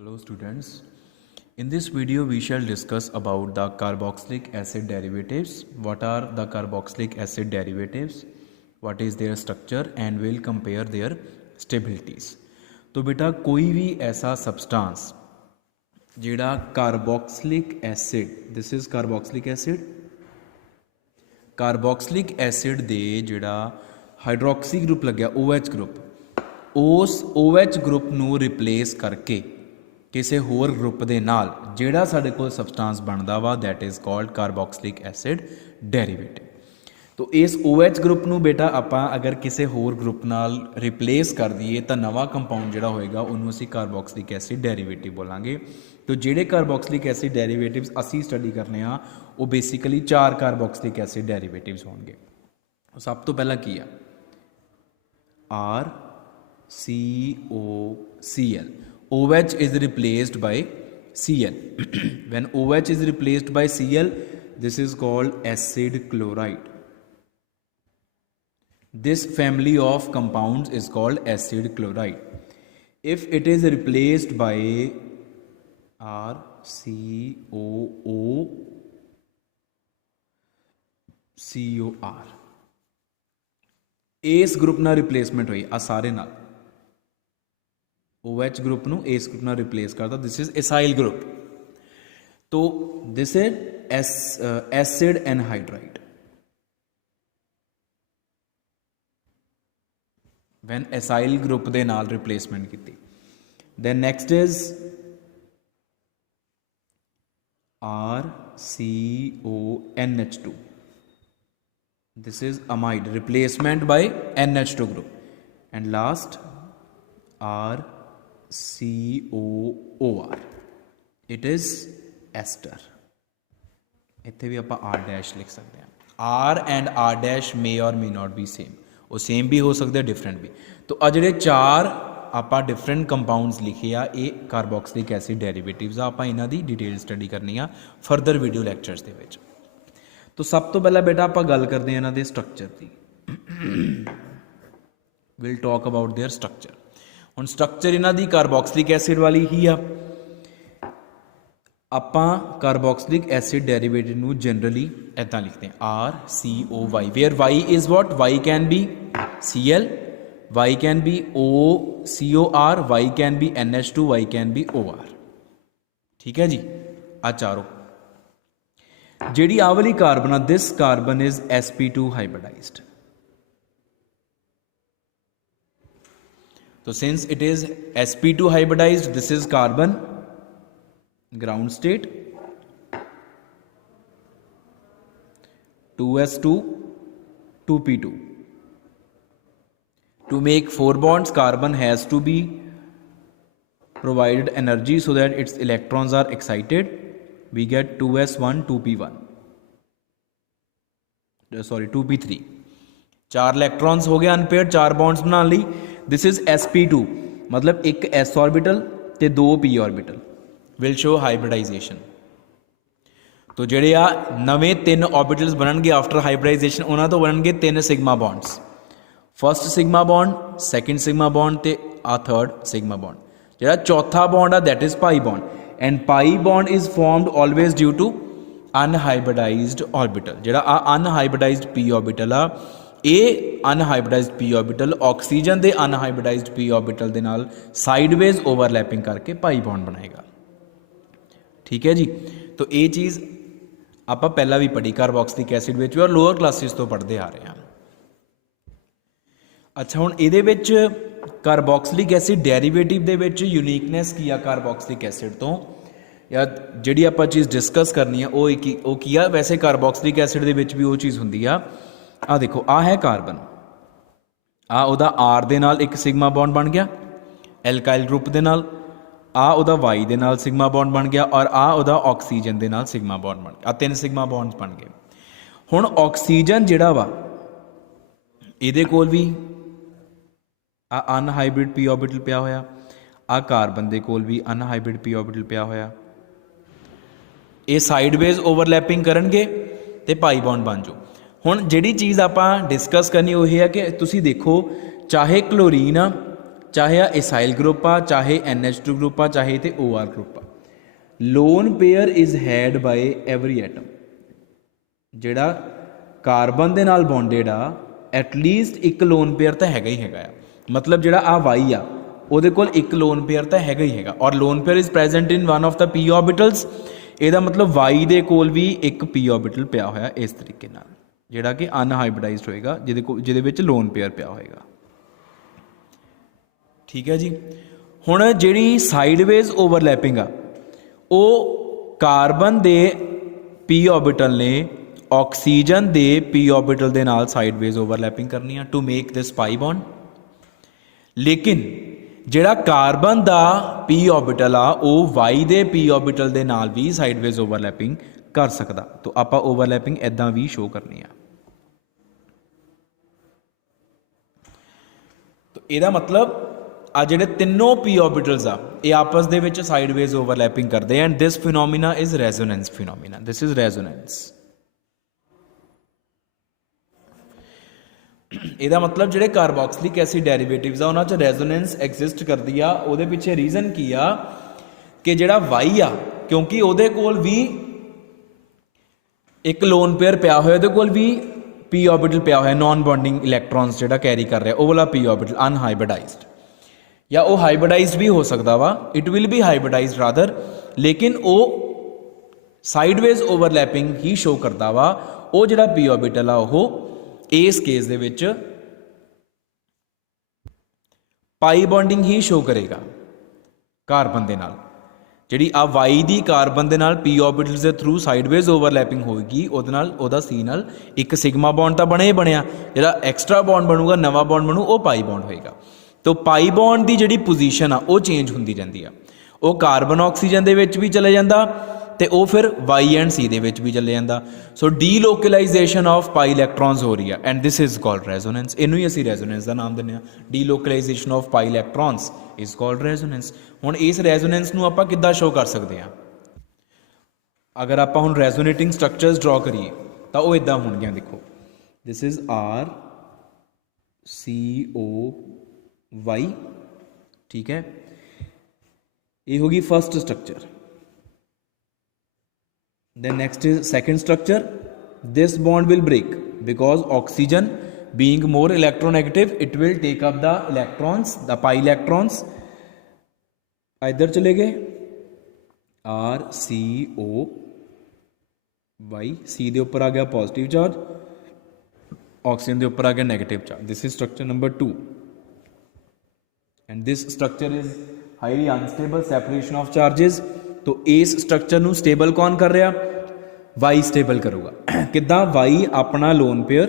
Hello students, in this video we shall discuss about the carboxylic acid derivatives. What are the carboxylic acid derivatives, what is their structure and we'll compare their stabilities. तो बेटा कोई भी ऐसा substance जिहड़ा carboxylic acid, this is carboxylic acid, carboxylic acid दे जिहड़ा hydroxy group लग्या OH group, उस OH group नू रिप्लेस करके किसी होर ग्रुप के नाल जिहड़ा साडे कोल सबसटांस बनता वा that is called carboxylic acid derivative. तो इस OH ग्रुप नू बेटा आपां अगर किसी होर ग्रुप नाल रिप्लेस कर दईए तो नवा कंपाउंड जिहड़ा होएगा उन्होंने असीं कार्बोक्सिलिक एसिड डेरीवेटिव बोलांगे। तो जिहड़े कार्बोक्सिलिक एसिड डेरीवेटिव्स असीं स्टडी करने आ वो बेसिकली 4 कार्बोक्सिलिक एसिड डेरीवेटिव्स होणगे। सब तो पहला की RCOCl, OH is replaced by Cl. When OH is replaced by Cl, this is called acid chloride. This family of compounds is called acid chloride. If it is replaced by RCOOCOR, इस group ना replacement हुई आ सारे नाल OH group नू इस group नाल replace करता, this is acyl group. तो this is acid anhydride. When acyl group दे नाल रिप्लेसमेंट की। Then next is RCONH2, this is amide, replacement by NH2 group, and last RCOOR, it is ester. इत्थे भी आप R dash लिख सकते हैं। R and R dash may or may not be same, वो सेम भी हो सकते हैं डिफरेंट भी। तो आ जिहड़े 4 आप डिफरेंट कंपाउंड्स लिखे आ ये कार्बोक्सिलिक एसिड डेरीवेटिव्स आ, आप इन्हां दी डिटेल स्टडी करनी आ फरदर वीडियो लैक्चरस दे विच। तो सब तो पहला बेटा आप गल करते हैं इन्हां दे स्ट्रक्चर की। Will talk about their structure. हुण स्ट्रक्चर इन्हां दी कार्बोक्सिलिक एसिड वाली ही आ। आपां कार्बोक्सिलिक एसिड डेरीवेटिव नू जनरली इदां लिखते हैं RCOY, where Y is what, Y can be Cl, Y can be OCOR, Y can be NH2, Y can be OR। ठीक है जी, आ चारों। जिहड़ी आ वाली carbon, this carbon is sp2 hybridised. तो since it is sp2 hybridised, this is carbon ground state, 2s2 2p2। To make 4 bonds, carbon has to be provided energy so that its electrons are excited. We get 2s1 2p1, sorry 2p3, 4 electrons हो गए unpaired, 4 bonds बना ली। This is sp2, मतलब एक s orbital ते 2 p orbital, will show hybridisation. तो जेडे आ नवे 3 orbitals बननगे after hybridisation, उन्हां तो बननगे 3 sigma bonds. First sigma bond, second sigma bond ते आ थर्ड सिग्मा बॉन्ड। जेड़ा चौथा बॉन्ड आ that is pi bond, and pi bond is formed always due to unhybridised orbital. जेड़ा आ अनहाइब्रिडाइज्ड p ऑर्बिटल आ, ये अनहाइब्रिडाइज्ड p ऑर्बिटल ऑक्सीजन दे अनहाइब्रिडाइज्ड p ऑर्बिटल दे नाल साइडवेज ओवरलैपिंग करके पाई बॉन्ड बनाएगा। ठीक है जी। तो ये चीज़ आप पहला भी पढ़ी कार्बोक्सिलिक एसिड विच और लोअर क्लासिस तो पढ़ते आ रहे हैं। अच्छा, हुण इहदे विच कार्बोक्सिलिक एसिड डेरीवेटिव दे विच यूनीकनेस की आ कार्बोक्सिलिक एसिड तो, या जिहड़ी आपां चीज़ डिस्कस करनी है वो की आ। वैसे कार्बोक्सिलिक एसिड दे विच भी वो चीज़ हुंदी आ। आ देखो, आ है कार्बन, आ उहदा R दे नाल एक सिग्मा बॉन्ड बन गया एल्काइल ग्रुप दे नाल, आ उहदा Y दे नाल सिग्मा बॉन्ड बन गया, और आ उहदा ऑक्सीजन दे नाल सिग्मा बॉन्ड बन गया। 3 सिग्मा बॉन्ड्स बन गए। हुण ऑक्सीजन जिहड़ा वा इहदे कोल भी आ अनहाइब्रिड p ऑर्बिटल पिया होया, आ कार्बन दे कोल भी अनहाइब्रिड p ऑर्बिटल पिया होया। ये साइडवेज ओवरलैपिंग करनगे ते पाई बॉन्ड बन जाओ। हुण जिहड़ी चीज़ आपां डिस्कस करनी वो है कि तुसीं देखो, चाहे क्लोरीन आ चाहे आ इसाइल ग्रुप आ, चाहे NH2 ग्रुप आ, चाहे तो OR ग्रुप आ, lone pair is had by every atom. जिहड़ा कार्बन दे नाल बॉन्डेड आ एटलीस्ट एक लोन पेयर तो हैगा ही हैगा। मतलब जिहड़ा आ वाई आ ਉਹਦੇ ਕੋਲ ਇੱਕ ਲੋਨ पेयर तो हैगा ही हैगा, और loan pair is present in one of the p orbitals. ਇਹਦਾ मतलब वाई ਦੇ ਕੋਲ ਵੀ ਇੱਕ p ऑर्बिटल ਪਿਆ ਹੋਇਆ ਇਸ ਤਰੀਕੇ ਨਾਲ, ਜਿਹੜਾ ਕਿ ਅਨਹਾਈਬ੍ਰਿਡਾਈਜ਼ਡ ਹੋਏਗਾ, ਜਿਹਦੇ ਵਿੱਚ ਲੋਨ पेयर ਪਿਆ ਹੋਏਗਾ। ठीक है जी। हुण जिहड़ी साइडवेज ओवरलैपिंग आ ਉਹ ਕਾਰਬਨ ਦੇ p ऑर्बिटल ने ऑक्सीजन ਦੇ p ऑर्बिटल ਦੇ ਨਾਲ साइडवेज ओवरलैपिंग करनी है to make this pi bond. लेकिन ਜਿਹੜਾ ਕਾਰਬਨ ਦਾ p ऑर्बिटल ਆ ਉਹ y ਦੇ p ऑर्बिटल ਦੇ ਨਾਲ ਵੀ ਸਾਈਡਵੇਜ਼ ਓਵਰਲੈਪਿੰਗ ਕਰ ਸਕਦਾ। तो ਆਪਾਂ ਓਵਰਲੈਪਿੰਗ ਇਦਾਂ ਵੀ ਸ਼ੋ ਕਰਨੀ ਆ। तो ਇਹਦਾ मतलब ਆ ਜਿਹੜੇ ਤਿੰਨੋਂ p ऑर्बिटल्स ਆ ਇਹ ਆਪਸ ਦੇ ਵਿੱਚ ਸਾਈਡਵੇਜ਼ ਓਵਰਲੈਪਿੰਗ ਕਰਦੇ and this phenomena is resonance phenomena. This is resonance. ਇਹਦਾ मतलब ਜਿਹੜੇ ਕਾਰਬੋਕਸਿਲਿਕ ਐਸਿਡ ਡੈਰੀਵੇਟਿਵਸ ਆ ਉਹਨਾਂ 'ਚ ਰੈਜ਼ੋਨੈਂਸ ਐਗਜ਼ਿਸਟ ਕਰਦੀ ਆ। ਉਹਦੇ ਪਿੱਛੇ ਰੀਜ਼ਨ ਕੀ ਆ ਕਿ ਜਿਹੜਾ ਵਾਈ ਆ ਕਿਉਂਕਿ ਉਹਦੇ ਕੋਲ ਵੀ ਇੱਕ ਲੋਨ ਪੇਅਰ ਪਿਆ ਹੋਇਆ, ਉਹਦੇ ਕੋਲ ਵੀ p ऑर्बिटल ਪਿਆ ਹੋਇਆ नॉन बॉन्डिंग इलैक्ट्रॉन्स ਜਿਹੜਾ कैरी कर ਰਿਹਾ, ਉਹ ਵਾਲਾ p ऑर्बिटल अनहाइब्रिडाइज्ड या वो हाइब्रिडाइज्ड भी हो सकता वा, it will be hybridised rather, लेकिन वो साइडवेज ओवरलैपिंग ही शो करता वा। वो जिहड़ा p ऑर्बिटल आ वो इस केस दे विच पाई बॉन्डिंग ही शो करेगा कार्बन दे नाल। जिहड़ी आ वाई दी कार्बन दे नाल p ऑर्बिटल्स दे थ्रू साइडवेज ओवरलैपिंग होएगी, ਉਹਦੇ ਨਾਲ ਉਹਦਾ C ਨਾਲ एक सिग्मा बॉन्ड ਤਾਂ ਬਣਿਆ ਹੀ ਬਣਿਆ, ਜਿਹੜਾ एक्स्ट्रा बॉन्ड बनूगा नवा बॉन्ड बनू ਉਹ पाई बॉन्ड होएगा। तो पाई बॉन्ड की जिहड़ी पोजीशन आ वो चेंज होंदी रहिंदी आ, वो कार्बन ऑक्सीजन दे विच भी चले जांदा ते वो फिर वाई एंड सी दे विच भी चले जांदा। सो डीलोकलाइजेशन ऑफ पाई इलैक्ट्रॉन्स हो रही है and this is called resonance. इनू ही असीं रेजोनेंस का नाम दिंदे आ। Delocalisation of pi electrons is called resonance. हुण इस रेजोनेंस नूं आपां किद्दां शो कर सकते हैं? अगर आपां हुण रेजोनेटिंग स्ट्रक्चर्स ड्रॉ करिए तो वो इदां होणगीਆਂ। देखो दिस इज RCOY, ठीक है, ये होगी first structure. Then next is second structure. This bond will break because oxygen being more electronegative, it will take up the electrons, the pi electrons इधर चले गए RCOY, C दे ऊपर आ गया पॉजिटिव चार्ज, ऑक्सीजन के ऊपर आ गया negative charge. This is structure number 2 and this structure is highly unstable separation of charges. तो इस स्ट्रक्चर नू स्टेबल कौन कर रहा? वाई स्टेबल करूगा। किद्दां? वाई अपना लोन पेयर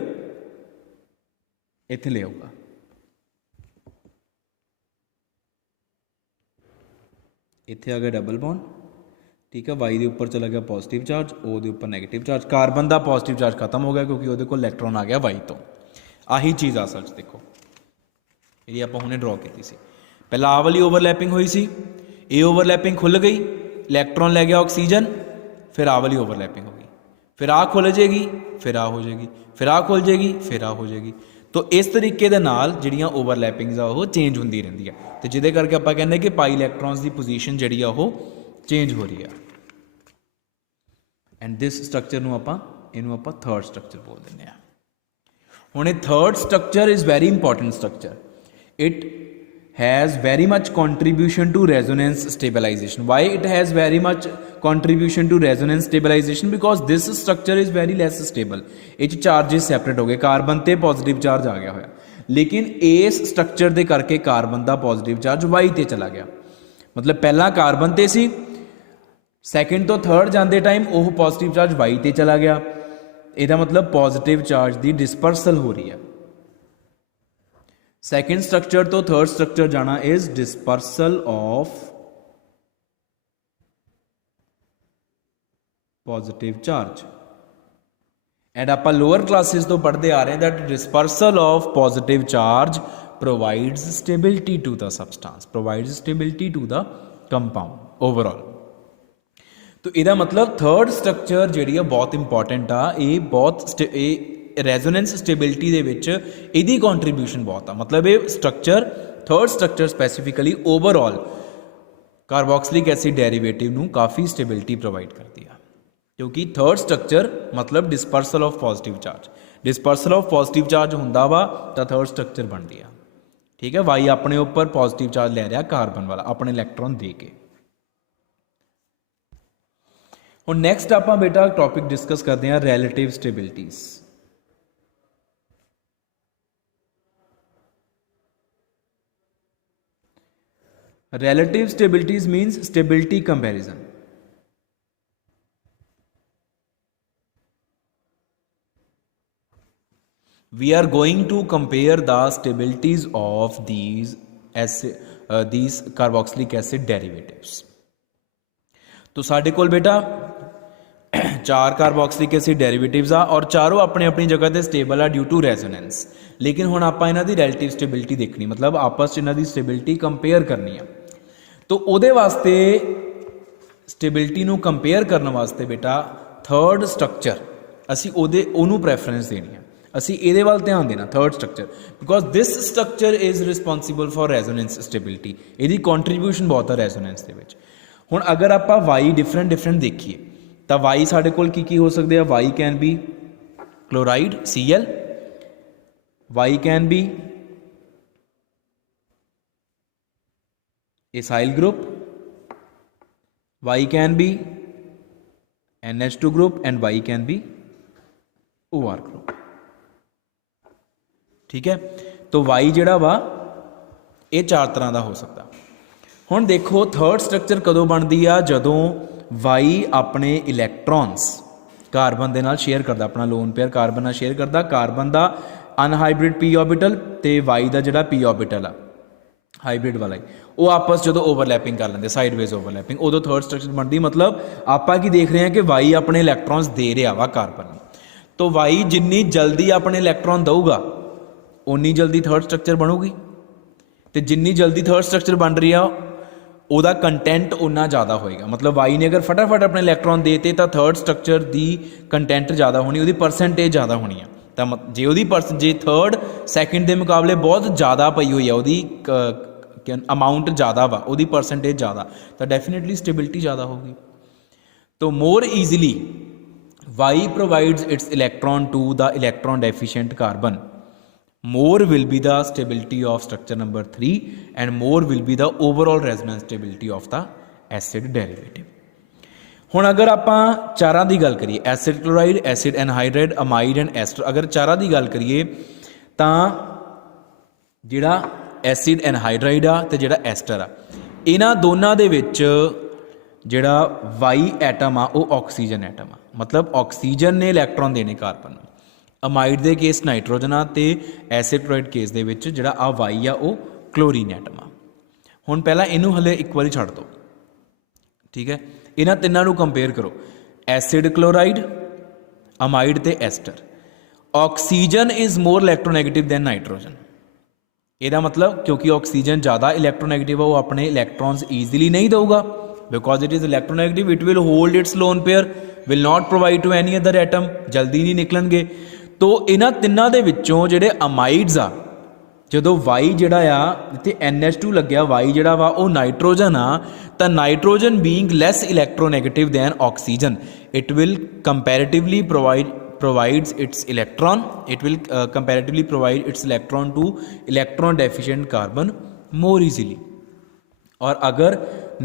इत्थे ले आऊगा, इत्थे आ गया डबल बॉन्ड, ठीक है, वाई के उपर चला गया पॉजिटिव चार्ज, ओ दे उपर नैगेटिव चार्ज, कार्बन का पॉजिटिव चार्ज खत्म हो गया क्योंकि वो इलैक्ट्रॉन आ गया वाई तो। आही चीज़ आ सच देखो ये आप हुणे ड्रॉ की सी। पहला आ वाली ओवरलैपिंग हुई सी, ये ओवरलैपिंग खुल गई, इलैक्ट्रॉन लै गया ऑक्सीजन, फिर आ वाली ओवरलैपिंग हो गई, फिर आ खुल जाएगी, फिर आ हो जाएगी, फिर आ खुल जाएगी, फिर आ हो जाएगी। तो इस तरीके दे नाल जिहड़ियां ओवरलैपिंग्स आ वो चेंज होंदी रहिंदी है, तो जिहदे करके आपां कहंदे कि पाई इलैक्ट्रॉन्स की पोजीशन जिहड़ी आ वो चेंज हो रही है। एंड दिस स्ट्रक्चर नूं आपां इहनूं आपां थर्ड स्ट्रक्चर बोल दिंदे आ। हुण ये third structure is very important structure. It has very much contribution to resonance stabilization. Why it has very much contribution to resonance stabilization? Because this structure is very less stable. Etch charges separate हो गए, carbon ते positive charge आ गया होया, लेकिन इस structure दे करके carbon का positive charge Y ते चला गया। मतलब पहला कार्बन ते सी, सैकेंड तो थर्ड जाते टाइम वो पॉजिटिव चार्ज वाई ते चला गया। इसका मतलब पॉजिटिव चार्ज की डिस्पर्सल हो रही है। सेकेंड स्ट्रक्चर तो थर्ड स्ट्रक्चर जाना is dispersal of positive charge. And आप लोअर क्लासेस तो पढ़ते आ रहे हैं that dispersal of positive charge provides stability to the substance, provides stability to the compound overall. तो इसका मतलब थर्ड स्ट्रक्चर जी बहुत इंपॉर्टेंट आ, ये बहुत रेजोनेंस स्टेबिलिटी दे विच इहदी कॉन्ट्रीब्यूशन बहुत आ। मतलब ये structure third structure specifically overall carboxylic acid derivative नूं काफ़ी स्टेबिलिटी प्रोवाइड करती है, क्योंकि थर्ड स्ट्रक्चर मतलब dispersal of positive charge, dispersal of positive charge हुंदा वा तां थर्ड स्ट्रक्चर बनती है। ठीक है, वाई अपने उपर पॉजिटिव चार्ज ले रहा कार्बन वाला अपने इलैक्ट्रॉन दे के। हुण नैक्सट आपां बेटा टॉपिक डिस्कस करते हैं relative stabilities. Relative stabilities means stability comparison. We are going to compare the stabilities of these carboxylic acid derivatives. तो साढ़े कोल बेटा 4 कार्बोक्सिलिक एसिड डेरिवेटिव्स आ और चारों अपने अपनी जगह ते स्टेबल आ ड्यू टू रेजोनेंस। लेकिन हुण आपां इन्हां दी रिलेटिव स्टेबिलिटी देखनी, मतलब आपस इन्हां दी स्टेबिलिटी कंपेयर करनी है। तो उहदे वास्ते स्टेबिलिटी नूं कंपेयर करने वास्ते बेटा थर्ड स्ट्रक्चर असी उहनूं प्रैफरेंस देनी है, असी इहदे वाल ध्यान देना third structure, because this structure is responsible for resonance stability. इहदी कॉन्ट्रीब्यूशन बहुत है रेजोनेंस दे विच। हुण अगर आपां वाई डिफरेंट देखीए तो वाई साडे कोल की हो सकते हैं। Y can be chloride Cl, Y can be acyl group, Y can be NH2 group and Y can be OR group। ठीक है, तो Y जिहड़ा वा ये 4 तरह का हो सकता। हुण देखो थर्ड स्ट्रक्चर कदों बनती आ, जदों Y अपने इलैक्ट्रॉन्स कार्बन दे नाल शेयर करता, अपना लोन पेयर कार्बन नाल शेयर करता, कार्बन का अनहाइब्रिड p ऑर्बिटल ते Y का जिहड़ा p ऑर्बिटल आ हाइब्रिड वाला ही, वो आपस जो ओवरलैपिंग कर लेंगे, साइडवेज ओवरलैपिंग, उदों थर्ड स्ट्रक्चर बनती। मतलब आप की देख रहे हैं कि वाई अपने इलैक्ट्रॉन्स दे रहा वा कार्बन, तो वाई जिन्नी जल्दी अपने इलैक्ट्रॉन दूगा उन्नी जल्दी थर्ड स्ट्रक्चर बनूगी, तो जिन्नी जल्दी थर्ड स्ट्रक्चर बन रही है ਉਹਦਾ कंटेंट उन्ना ज़्यादा होएगा। मतलब वाई ने अगर फटाफट अपने इलैक्ट्रॉन देते तो थर्ड स्ट्रक्चर की कंटेंट ज़्यादा होनी, उसकी परसेंटेज ज़्यादा होनी है। तो जे ਉਹਦੀ जे थर्ड सैकेंड के मुकाबले बहुत ज़्यादा पई हुई है, ਉਹਦੀ अमाउंट ज़्यादा वा, ਉਹਦੀ परसेंटेज ज़्यादा, तो डेफिनेटली स्टेबिलिटी ज़्यादा होगी। तो more easily Y provides its electron to the electron deficient carbon, more will be the stability of structure number 3 and more will be the overall resonance stability of the acid derivative। हुण अगर आपां चारां दी गल करिए, acid chloride, acid anhydride, amide and ester, अगर चारां दी गल करिए तां जिहड़ा एसिड एनहाइड्राइड आ ते जिहड़ा एस्टर आ, इन्हां दोनां दे विच जिहड़ा वाई एटम आ वो ऑक्सीजन एटम आ, मतलब ऑक्सीजन ने इलैक्ट्रॉन देने कार्बन। अमाइड के केस नाइट्रोजन आ ते एसिड क्लोराइड केस दे विच जिहड़ा आ वाई आ वो क्लोरीन एटम आ। हुण पहला इनू हले एक बारी छड्ड दो, ठीक है, इन्हां तिन्नां नूं कंपेयर करो, एसिड क्लोराइड, अमाइड ते ester. Oxygen is more electronegative than nitrogen. ਇਹਦਾ मतलब क्योंकि ऑक्सीजन ज़्यादा इलैक्ट्रोनैगेटिव है, वो अपने इलैक्ट्रॉन्स ईजिली नहीं देगा, because it is electronegative, it will hold its lone pair, will not provide to any other atom, जल्दी नहीं निकलणगे। तो इन्हां तिन्नां दे विच्चों जिहड़े अमाइड्स आ, जदों वाई जिहड़ा आ इत्थे NH2 लग्गिया, वाई जिहड़ा वा वो नाइट्रोजन आ, तां nitrogen being less electronegative than oxygen, it will comparatively provides its electron, it will comparatively provide its electron to electron deficient carbon more easily। और अगर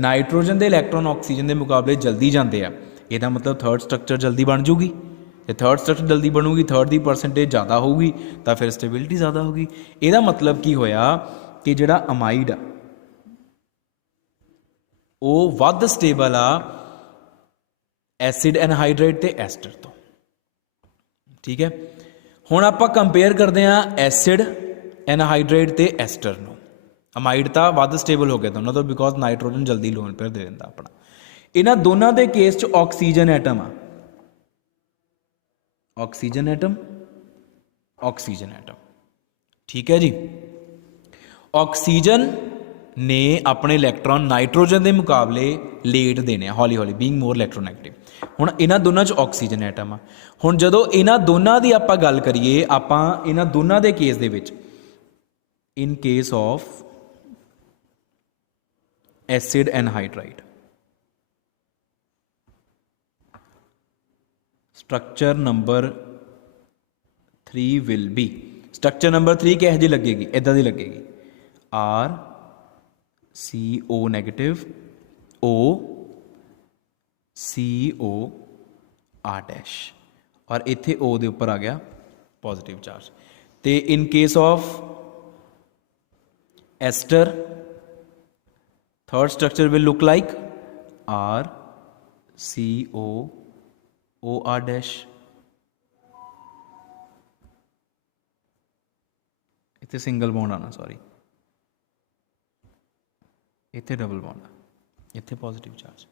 नाइट्रोजन के इलैक्ट्रॉन ऑक्सीजन के मुकाबले जल्दी जाते हैं, यदा मतलब थर्ड स्ट्रक्चर जल्दी बन जूगी, तो थर्ड स्ट्रक्चर जल्दी बनूगी, थर्ड की परसेंटेज ज़्यादा होगी, तो फिर स्टेबिलिटी ज़्यादा होगी। यदा मतलब की होया कि जिहड़ा अमाइड आ वो वध स्टेबल आ एसिड एनहाइड्राइड ते एस्टर तो, ठीक है। हुण आपां कंपेयर करते हैं एसिड एनहाइड्राइड ते एस्टर नूं। अमाइड तो वध स्टेबल हो गया दोनों तो, बिकॉज नाइट्रोजन जल्दी लोन पेयर दे दिंदा अपना। इन्हां दोनों के केस च ऑक्सीजन एटम आ, ऑक्सीजन एटम, ऑक्सीजन एटम, ठीक है जी। ऑक्सीजन ने अपने इलैक्ट्रॉन नाइट्रोजन के मुकाबले लेट देने, हौली हौली, बीइंग मोर इलैक्ट्रोनैगेटिव। हुण इन्हां दोनों च ऑक्सीजन एटम आ। हुण जदों इन्हां दोनों की आपां गल करिए, आपां इन्हां दोनों के case they which, in case of acid anhydride. Structure number 3 will be, structure number 3 ਕਿਹੋ ਜਿਹੀ ਲੱਗੇਗੀ, ਇੱਦਾਂ ਦੀ ਲੱਗੇਗੀ, RCO negative O CO R dash, और इत्थे O ਦੇ ਉੱਪਰ आ गया पॉजिटिव चार्ज। तो in case of ester third structure will look like RCO OR dash, इत्थे सिंगल बॉन्ड आना, सॉरी इत्थे डबल बॉन्ड, इत्थे पॉजिटिव चार्ज।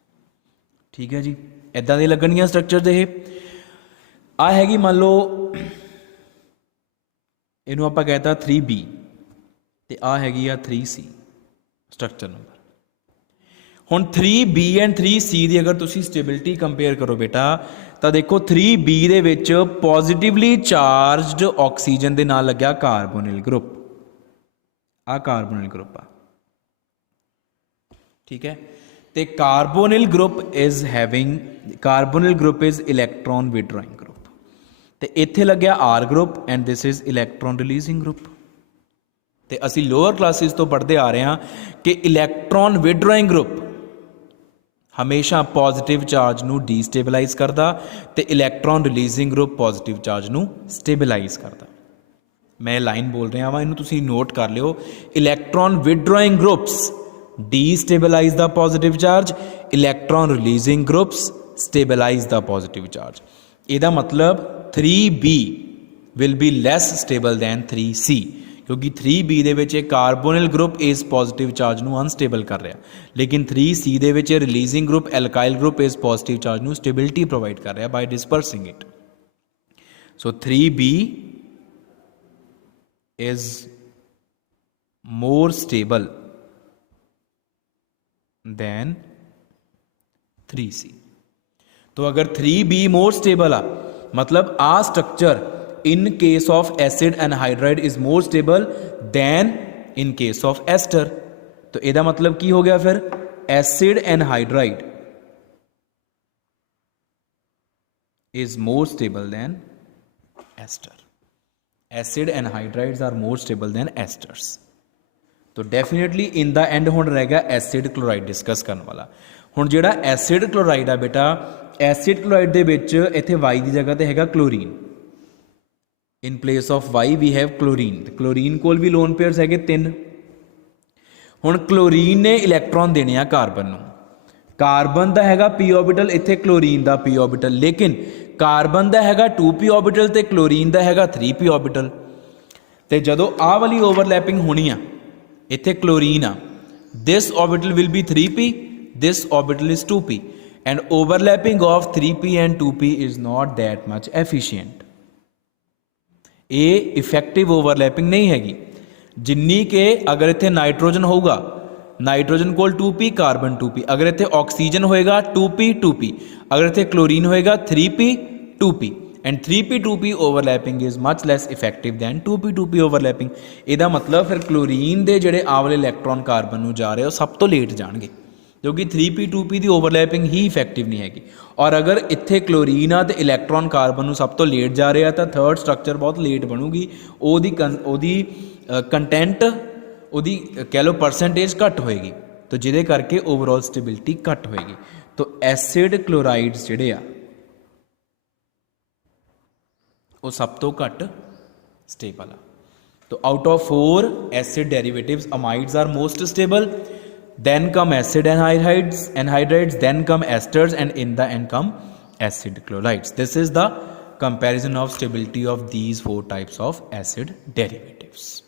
ठीक है जी, इदां दी लगणगीਆਂ स्ट्रक्चर ये आ हैगी, मान लो ਇਹਨੂੰ ਆਪਾਂ कहता 3B ਤੇ ਆ ਹੈਗੀ ਆ 3C ਸਟਰਕਚਰ ਨੰਬਰ। ਹੁਣ 3B ਐਂਡ 3C ਦੀ ਅਗਰ ਤੁਸੀਂ ਸਟੇਬਿਲਿਟੀ ਕੰਪੇਅਰ ਕਰੋ ਬੇਟਾ, ਤਾਂ ਦੇਖੋ 3B ਦੇ ਵਿੱਚ ਪੋਜ਼ਿਟਿਵਲੀ ਚਾਰਜਡ ਆਕਸੀਜਨ ਦੇ ਨਾਲ ਲੱਗਿਆ ਕਾਰਬੋਨਿਲ ਗਰੁੱਪ, ਆ ਕਾਰਬੋਨਿਲ ਗਰੁੱਪ ਆ, ਠੀਕ ਹੈ। ਤੇ carbonyl group is having, carbonyl group is electron withdrawing group, ਤੇ ਇੱਥੇ ਲੱਗਿਆ R group and this is electron releasing group. ਤੇ ਅਸੀਂ ਲੋਅਰ ਕਲਾਸਿਸ ਤੋਂ ਪੜ੍ਹਦੇ ਆ ਰਹੇ ਹਾਂ ਕਿ ਇਲੈਕਟ੍ਰੋਨ ਵਿਡਰਾਇੰਗ ਗਰੁੱਪ ਹਮੇਸ਼ਾ ਪੋਜ਼ਿਟਿਵ ਚਾਰਜ ਨੂੰ ਡੀਸਟੇਬਲਾਈਜ਼ ਕਰਦਾ ਤੇ electron releasing group positive charge ਨੂੰ ਸਟੇਬਲਾਈਜ਼ ਕਰਦਾ। ਮੈਂ ਲਾਈਨ ਬੋਲ ਰਿਹਾ ਵਾਂ, ਇਹਨੂੰ ਤੁਸੀਂ ਨੋਟ ਕਰ ਲਿਓ। ਇਲੈਕਟ੍ਰੋਨ ਵਿਡਰਾਇੰਗ ਗਰੁੱਪਸ ਡੀਸਟੇਬਲਾਈਜ਼ ਦਾ positive charge, electron releasing groups stabilize ਦਾ ਪੋਜ਼ਿਟਿਵ ਚਾਰਜ। ਇਹਦਾ ਮਤਲਬ 3B will be less stable than 3C, क्योंकि 3B ਦੇ ਵਿੱਚ ਇਹ ਕਾਰਬੋਨਿਲ ਗਰੁੱਪ ਇਸ ਪੋਜ਼ਿਟਿਵ ਚਾਰਜ ਨੂੰ ਅਨਸਟੇਬਲ ਕਰ ਰਿਹਾ, ਲੇਕਿਨ 3C ਦੇ ਵਿੱਚ ਇਹ ਰਿਲੀਜ਼ਿੰਗ ਗਰੁੱਪ ਐਲਕਾਈਲ ਗਰੁੱਪ ਇਸ ਪੋਜ਼ਿਟਿਵ ਚਾਰਜ ਨੂੰ ਸਟੇਬਿਲਿਟੀ ਪ੍ਰੋਵਾਈਡ ਕਰ ਰਿਹਾ by dispersing it. So 3B is more stable than 3C। तो अगर 3B मोर स्टेबल आ, मतलब आ structure in case of acid anhydride is more stable than in case of ester. तो ਇਹਦਾ मतलब की हो गया फिर, acid anhydride is more stable than ester, acid anhydrides are more stable than esters। तो डेफिनेटली इन द एंड हुण रह गया एसिड क्लोराइड डिस्कस करने वाला। हुण जिहड़ा एसिड क्लोराइड आ बेटा, एसिड क्लोराइड दे विच इत्थे वाई की जगह ते हैगा chlorine, in place of Y we have chlorine. Chlorine कोल भी लोन पेयर्स हैगे 3। हुण क्लोरीन ने इलैक्ट्रॉन देने आ कार्बन नूं, कार्बन दा हैगा p ऑर्बिटल, इत्थे क्लोरीन दा p ऑर्बिटल, लेकिन कार्बन दा हैगा 2p ऑर्बिटल ते क्लोरीन दा हैगा 3p ऑर्बिटल। ते जदों आ वाली ओवरलैपिंग होनी आ, इत्थे क्लोरीन आ, this orbital will be 3p, this orbital is 2p, and overlapping of 3p and 2p is not that much efficient। ये इफेक्टिव ओवरलैपिंग नहीं हैगी जिन्नी के अगर इत्थे नाइट्रोजन होगा, नाइट्रोजन कोल 2p, कार्बन 2p, अगर इत्थे ऑक्सीजन होएगा 2p 2p, अगर इत्थे क्लोरीन होएगा 3p 2p, and 3p 2p overlapping is much less effective than 2p 2p overlapping. ਇਹਦਾ मतलब फिर क्लोरीन ਦੇ ਜਿਹੜੇ ਆ ਵਾਲੇ ਇਲੈਕਟ੍ਰੋਨ ਕਾਰਬਨ ਨੂੰ ਜਾ ਰਹੇ ਉਹ ਸਭ ਤੋਂ ਲੇਟ ਜਾਣਗੇ, क्योंकि 3p 2p ਦੀ ओवरलैपिंग ही इफेक्टिव नहीं हैगी। और अगर इत्थे क्लोरीन आ तो इलैक्ट्रॉन कार्बन ਨੂੰ सब तो लेट जा रहा तो थर्ड स्ट्रक्चर बहुत लेट बनूगी, ਉਹਦੀ कंटेंट ਉਹਦੀ कह लो परसेंटेज घट होएगी, तो जिहदे करके ओवरऑल स्टेबिलिटी घट होएगी। तो एसिड क्लोराइड्स जिहड़े आ वो सब तो घट स्टेबल आ। तो out of 4 acid derivatives amides are most stable, then come acid anhydrides, then come esters, and in the end come acid chlorides। This is the comparison of stability of these 4 types of acid derivatives।